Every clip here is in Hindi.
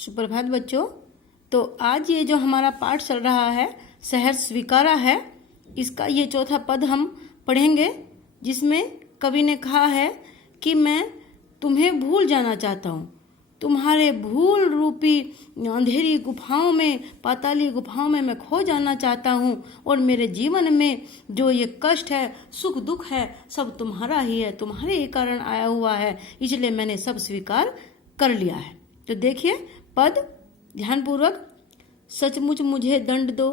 सुप्रभात बच्चों। तो आज ये जो हमारा पाठ चल रहा है सहर्ष स्वीकारा है, इसका ये चौथा पद हम पढ़ेंगे, जिसमें कवि ने कहा है कि मैं तुम्हें भूल जाना चाहता हूँ। तुम्हारे भूल रूपी अंधेरी गुफाओं में, पाताली गुफाओं में मैं खो जाना चाहता हूँ। और मेरे जीवन में जो ये कष्ट है, सुख दुख है, सब तुम्हारा ही है, तुम्हारे ही कारण आया हुआ है, इसलिए मैंने सब स्वीकार कर लिया है। तो देखिए पद ध्यानपूर्वक। सचमुच मुझे दंड दो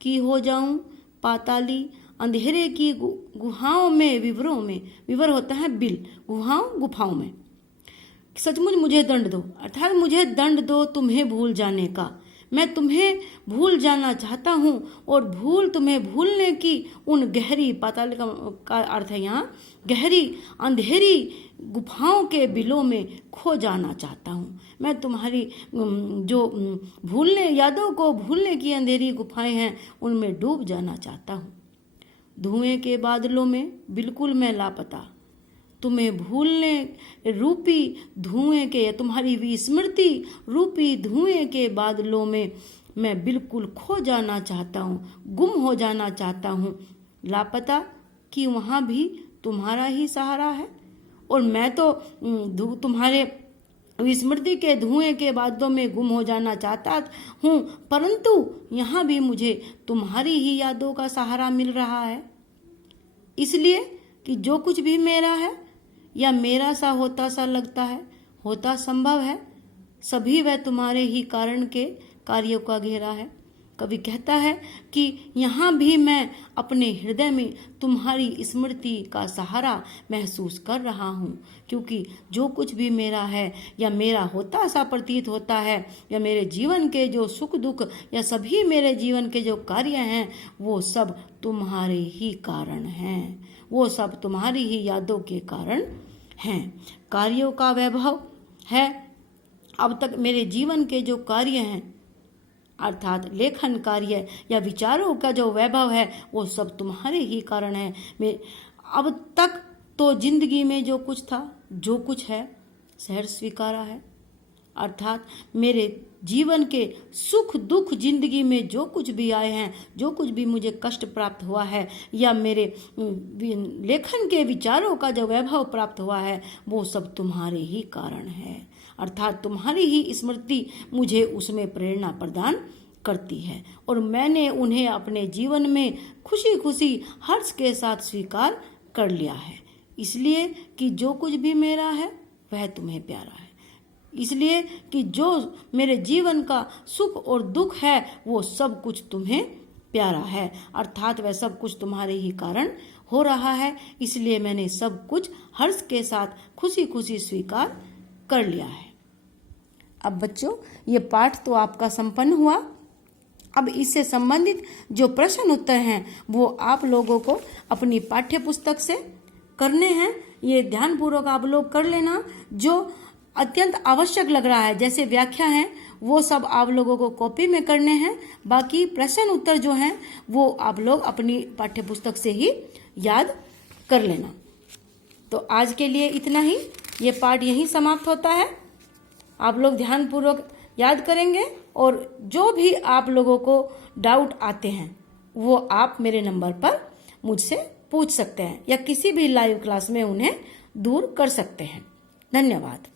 कि हो जाऊं पाताली अंधेरे की गुहाओं में, विवरों में, विवर होता है बिल, गुफाओं में। सचमुच मुझे दंड दो, अर्थात मुझे दंड दो तुम्हें भूल जाने का। मैं तुम्हें भूल जाना चाहता हूँ और तुम्हें भूलने की उन गहरी, पाताल का अर्थ है यहाँ गहरी अंधेरी गुफाओं के बिलों में खो जाना चाहता हूँ। मैं तुम्हारी जो भूलने, यादों को भूलने की अंधेरी गुफाएं हैं, उनमें डूब जाना चाहता हूँ। धुएं के बादलों में बिल्कुल मैं लापता, तुम्हें भूलने रूपी धुएं के, तुम्हारी विस्मृति रूपी धुएं के बादलों में मैं बिल्कुल खो जाना चाहता हूँ, गुम हो जाना चाहता हूँ। लापता कि वहाँ भी तुम्हारा ही सहारा है, और मैं तो तुम्हारे विस्मृति के धुएं के बादलों में गुम हो जाना चाहता हूँ, परंतु यहाँ भी मुझे तुम्हारी ही यादों का सहारा मिल रहा है। इसलिए कि जो कुछ भी मेरा है या मेरा सा होता सा लगता है, होता संभव है, सभी वह तुम्हारे ही कारण के कार्यों का घेरा है। कवि कहता है कि यहाँ भी मैं अपने हृदय में तुम्हारी स्मृति का सहारा महसूस कर रहा हूँ, क्योंकि जो कुछ भी मेरा है या मेरा होता सा प्रतीत होता है, या मेरे जीवन के जो सुख दुख या सभी मेरे जीवन के जो कार्य हैं, वो सब तुम्हारे ही कारण हैं, वो सब तुम्हारी ही यादों के कारण हैं। कार्यों का वैभव है, अब तक मेरे जीवन के जो कार्य हैं, अर्थात लेखन कार्य या विचारों का जो वैभव है, वो सब तुम्हारे ही कारण है। मैं अब तक तो जिंदगी में जो कुछ था, जो कुछ है, सहर्ष स्वीकारा है। अर्थात मेरे जीवन के सुख दुख, जिंदगी में जो कुछ भी आए हैं, जो कुछ भी मुझे कष्ट प्राप्त हुआ है, या मेरे लेखन के विचारों का जो वैभव प्राप्त हुआ है, वो सब तुम्हारे ही कारण है। अर्थात तुम्हारी ही स्मृति मुझे उसमें प्रेरणा प्रदान करती है, और मैंने उन्हें अपने जीवन में खुशी खुशी हर्ष के साथ स्वीकार कर लिया है। इसलिए कि जो कुछ भी मेरा है वह तुम्हें प्यारा है, इसलिए कि जो मेरे जीवन का सुख और दुख है, वो सब कुछ तुम्हें प्यारा है। अर्थात वह सब कुछ तुम्हारे ही कारण हो रहा है, इसलिए मैंने सब कुछ हर्ष के साथ खुशी खुशी स्वीकार कर लिया है। अब बच्चों, ये पाठ तो आपका संपन्न हुआ। अब इससे संबंधित जो प्रश्न उत्तर हैं, वो आप लोगों को अपनी पाठ्य पुस्तक से करने हैं। ये ध्यानपूर्वक आप लोग कर लेना। जो अत्यंत आवश्यक लग रहा है, जैसे व्याख्या है, वो सब आप लोगों को कॉपी में करने हैं। बाकी प्रश्न उत्तर जो हैं, वो आप लोग अपनी पाठ्य पुस्तक से ही याद कर लेना। तो आज के लिए इतना ही, ये पाठ यहीं समाप्त होता है। आप लोग ध्यानपूर्वक याद करेंगे, और जो भी आप लोगों को डाउट आते हैं, वो आप मेरे नंबर पर मुझसे पूछ सकते हैं, या किसी भी लाइव क्लास में उन्हें दूर कर सकते हैं। धन्यवाद।